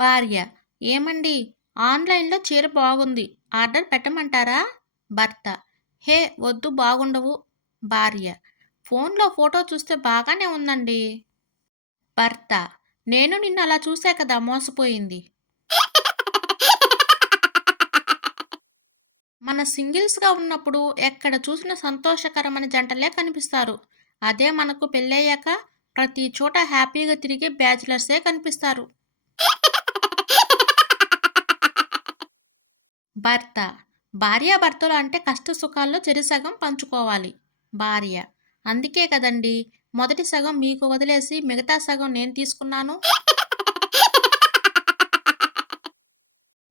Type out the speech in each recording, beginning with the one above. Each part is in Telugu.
భార్య. ఏమండి? ఆన్లైన్లో చీర బాగుంది. ఆర్డర్ పెట్టమంటారా? భర్త. హే వద్దు బాగుండవు. భార్య. ఫోన్లో ఫోటో చూస్తే బాగానే ఉందండి. భర్త. నేను నిన్ను అలా చూసా కదా మోసపోయింది. మన సింగిల్స్గా ఉన్నప్పుడు ఎక్కడ చూసిన సంతోషకరమైన జంటలే కనిపిస్తారు. అదే మనకు పెళ్ళయ్యాక ప్రతి చోట హ్యాపీగా తిరిగే బ్యాచిలర్సే కనిపిస్తారు. భర్త. భార్యాభర్తలు అంటే కష్ట సుఖాల్లో చెరిసగం పంచుకోవాలి. భార్య. అందుకే కదండి మొదటి సగం మీకు వదిలేసి మిగతా సగం నేను తీసుకున్నాను?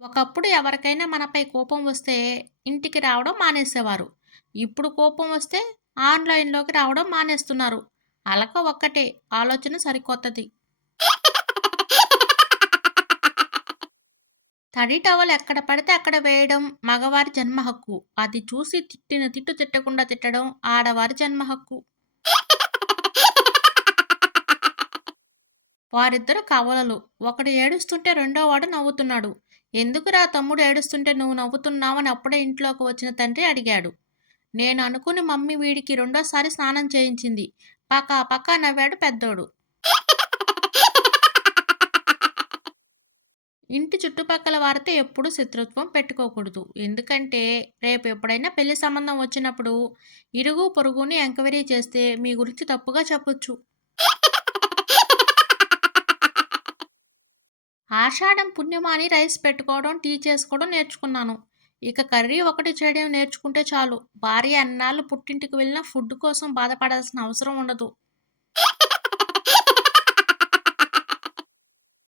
ఒకప్పుడు ఎవరికైనా మనపై కోపం వస్తే ఇంటికి రావడం మానేసేవారు. ఇప్పుడు కోపం వస్తే ఆన్లైన్లోకి రావడం మానేస్తున్నారు. అలక ఒక్కటే ఆలోచన సరికొత్తది. తడి టవల్ ఎక్కడ పడితే అక్కడ వేయడం మగవారి జన్మ హక్కు. అది చూసి తిట్టిన తిట్టు తిట్టకుండా తిట్టడం ఆడవారి జన్మ హక్కు. వారిద్దరు కవలలు. ఒకడు ఏడుస్తుంటే రెండో వాడు నవ్వుతున్నాడు. ఎందుకురా తమ్ముడు ఏడుస్తుంటే నువ్వు నవ్వుతున్నావని అప్పుడే ఇంట్లోకి వచ్చిన తండ్రి అడిగాడు. నేను అనుకుని మమ్మీ వీడికి రెండోసారి స్నానం చేయించింది. పకా పకా నవ్వాడు పెద్దోడు. ఇంటి చుట్టుపక్కల వారితో ఎప్పుడూ శత్రుత్వం పెట్టుకోకూడదు. ఎందుకంటే రేపు ఎప్పుడైనా పెళ్ళి సంబంధం వచ్చినప్పుడు ఇరుగు పొరుగుని ఎంక్వైరీ చేస్తే మీ గురించి తప్పుగా చెప్పొచ్చు. ఆషాఢం పుణ్యమాని రైస్ పెట్టుకోవడం టీ చేసుకోవడం నేర్చుకున్నాను. ఇక కర్రీ ఒకటి చేయడం నేర్చుకుంటే చాలు. భార్య అన్నాళ్ళు పుట్టింటికి వెళ్ళినా ఫుడ్ కోసం బాధపడాల్సిన అవసరం ఉండదు.